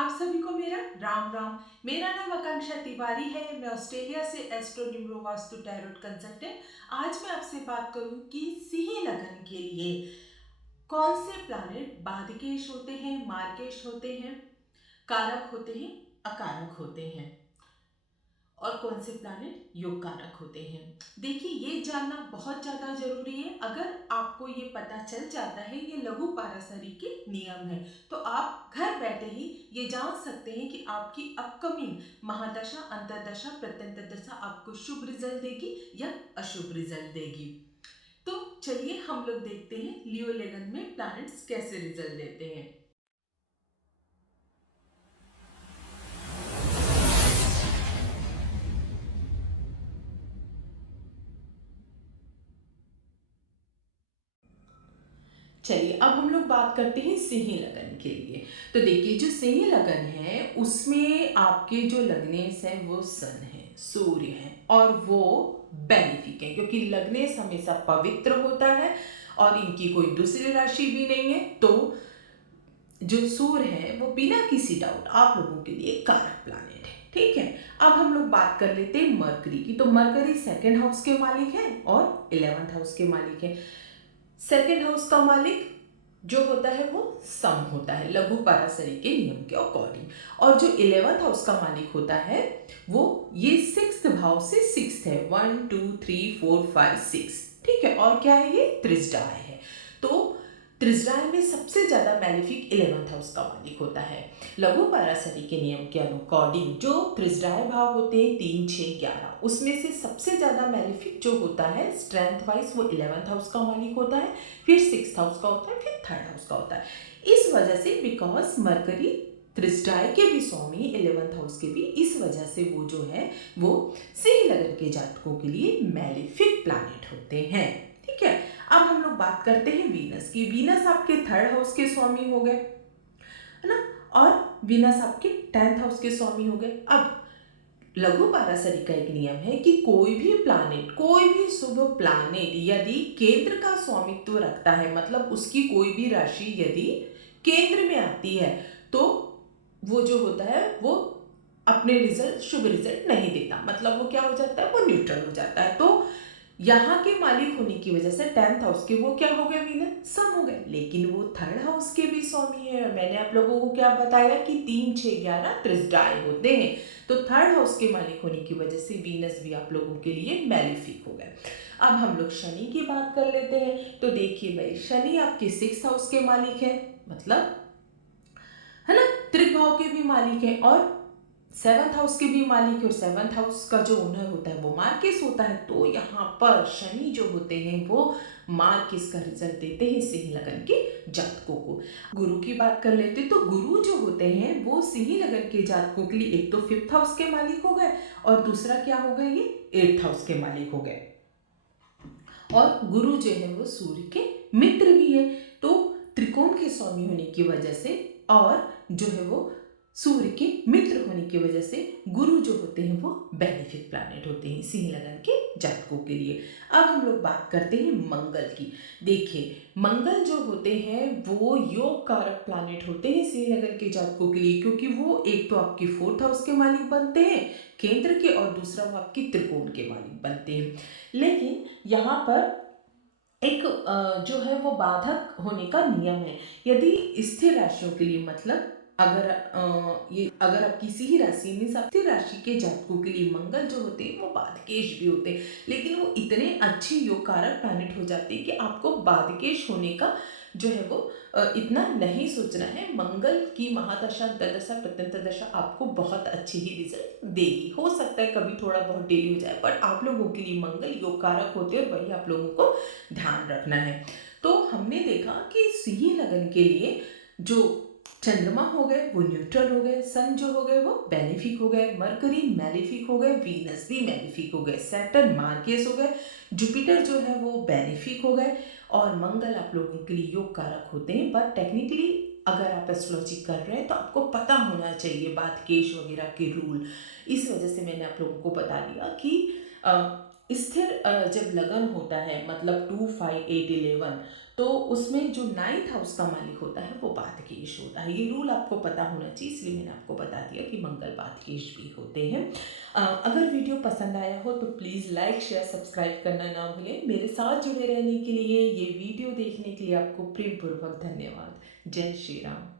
आप सभी को मेरा राम राम। मेरा नाम आकांक्षा तिवारी है। मैं ऑस्ट्रेलिया से astro numero vastu tarot consultant. आज मैं आपसे बात करूं कि सिंह लगन के लिए कौन से प्लैनेट बाधिकेश होते हैं, मार्केश होते हैं, कारक होते हैं, अकारक होते हैं और कौन से प्लैनेट योग कारक होते हैं। देखिए, ये जानना बहुत ज्यादा जरूरी है। अगर आपको ये पता चल जाता है, ये लघु पाराशरी के नियम है, तो आप घर बैठे ही ये जान सकते हैं कि आपकी अपकमिंग महादशा, अंतरदशा, प्रत्यंतर दशा आपको शुभ रिजल्ट देगी या अशुभ रिजल्ट देगी। तो चलिए हम लोग देखते हैं लियो लगन में प्लैनेट्स कैसे रिजल्ट देते हैं। चलिए अब हम लोग बात करते हैं सिंह लगन के लिए। तो देखिए, जो सिंह लगन है उसमें आपके जो लग्नेश है वो सन है, सूर्य है, और वो बेनिफिक है क्योंकि लग्नेश हमेशा पवित्र होता है और इनकी कोई दूसरी राशि भी नहीं है। तो जो सूर्य है वो बिना किसी डाउट आप लोगों के लिए कारक प्लैनेट है। ठीक है, अब हम लोग बात कर लेते हैं मरकरी की। तो मरकरी सेकंड हाउस के मालिक है और 11th हाउस के मालिक है। सेकेंड हाउस का मालिक जो होता है वो सम होता है लघु पाराशरी के नियम के अकॉर्डिंग, और जो 11th हाउस का मालिक होता है वो ये 6th भाव से 6th है, 1 2 3 4 5 6। ठीक है, और क्या है, ये त्रिजडाय है। तो त्रिजडाय में सबसे ज्यादा मैलिफिक 11th हाउस का मालिक होता है। लघु पाराशरी के नियम के अकॉर्डिंग जो त्रिजडाय भाव होते हैं 3 6 11, उसमें से सबसे ज्यादा मैलिफिक जो होता है स्ट्रेंथ वाइज वो 11th हाउस का मालिक होता है, फिर 6th हाउस का होता है, फिर 3rd हाउस का होता है। इस वजह से बिकॉज मरकरी त्रिजडाय के भी स्वामी 11th हाउस के भी, इस वजह से वो जो है वो सिंह लगन के जातकों के लिए मैलिफिक प्लैनेट होते हैं। ठीक है, अब हम लोग बात करते हैं वीनस की। वीनस आपके 3rd हाउस के स्वामी हो गए, है ना, और वीनस आपके 10th हाउस के स्वामी हो गए। अब लघु पाराशरी का एक नियम है कि कोई भी प्लैनेट, कोई भी शुभ प्लैनेट यदि केंद्र का स्वामित्व रखता है, मतलब उसकी कोई भी राशि यदि केंद्र में आती है, तो वो जो होता है वो अपने रिजल्ट, शुभ रिजल्ट नहीं देता, मतलब वो क्या हो जाता है, वो न्यूट्रल हो जाता है। तो यहाँ के मालिक होने की वजह से 10th हाउस के वो क्या हो गए, वीनस सम हो गए, लेकिन वो 3rd हाउस के भी स्वामी है। और मैंने आप लोगों को क्या बताया कि 3 6 11 त्रिजडाय होते हैं। तो 3rd हाउस के मालिक होने की वजह से वीनस भी आप लोगों के लिए मैलिफिक हो गए। अब हम लोग शनि की बात कर लेते हैं। तो देखिए भाई, शनि आपके 6th हाउस के मालिक है, मतलब है ना, त्रिभाव के भी मालिक है और 7th हाउस के भी मालिक है, और 7th हाउस का जो ओनर होता है वो मार्किस होता है। तो यहाँ पर शनि जो होते हैं वो मार्किस का रिजल्ट देते हैं सिंह लगन के जातकों को। गुरु की बात कर लेते तो गुरु जो होते हैं वो सिंह लगन के जातकों के लिए एक तो 5th हाउस के मालिक हो गए और दूसरा क्या हो गए, ये 8th हाउस के मालिक हो गए। और गुरु जो है वो सूर्य के मित्र भी है। तो त्रिकोण के स्वामी होने की वजह से और जो है वो सूर्य के मित्र होने की वजह से गुरु जो होते हैं वो बेनिफिक प्लैनेट होते हैं सिंह लगन के जातकों के लिए। अब हम लोग बात करते हैं मंगल की। देखिए, मंगल जो होते हैं वो योग कारक प्लैनेट होते हैं सिंह लगन के जातकों के लिए, क्योंकि वो एक तो आपके 4th हाउस के मालिक बनते हैं केंद्र के, और दूसरा वो आपके त्रिकोण के मालिक बनते हैं। लेकिन यहाँ पर एक जो है वो बाधक होने का नियम है। यदि स्थिर राशियों के लिए, मतलब अगर आप किसी ही राशि में, स्थिर राशि के जातकों के लिए मंगल जो होते हैं वो बाधकेश भी होते हैं, लेकिन वो इतने अच्छे योग कारक प्लैनेट हो जाते हैं कि आपको बाधकेश होने का जो है वो इतना नहीं सोचना है। मंगल की महादशा, अंतरदशा, प्रत्यंतर दशा आपको बहुत अच्छी ही रिजल्ट देगी। हो सकता है कभी थोड़ा बहुत डिले हो जाए, बट आप लोगों के लिए मंगल योग कारक होते हैं और वही आप लोगों को ध्यान रखना है। तो हमने देखा कि सिंह लगन के लिए जो चंद्रमा हो गए वो न्यूट्रल हो गए, सन जो हो गए वो बेनिफिक हो गए, मरकरी मैलिफिक हो गए, वीनस भी मैलिफिक हो गए, सैटर्न मार्केस हो गए, जुपिटर जो है वो बेनिफिक हो गए, और मंगल आप लोगों के लिए योग कारक होते हैं। बट टेक्निकली अगर आप एस्ट्रोलॉजी कर रहे हैं तो आपको पता होना चाहिए बात केश वगैरह के रूल। इस वजह से मैंने आप लोगों को बता दिया कि स्थिर जब लगन होता है मतलब 2, 5, 8, 11, तो उसमें जो 9th हाउस का मालिक होता है वो बातकेश होता है। ये रूल आपको पता होना चाहिए, इसलिए मैंने आपको बता दिया कि मंगल बातकेश भी होते हैं। अगर वीडियो पसंद आया हो तो प्लीज़ लाइक, शेयर, सब्सक्राइब करना ना भूलें। मेरे साथ जुड़े रहने के लिए, ये वीडियो देखने के लिए आपको प्रेमपूर्वक धन्यवाद। जय श्री राम।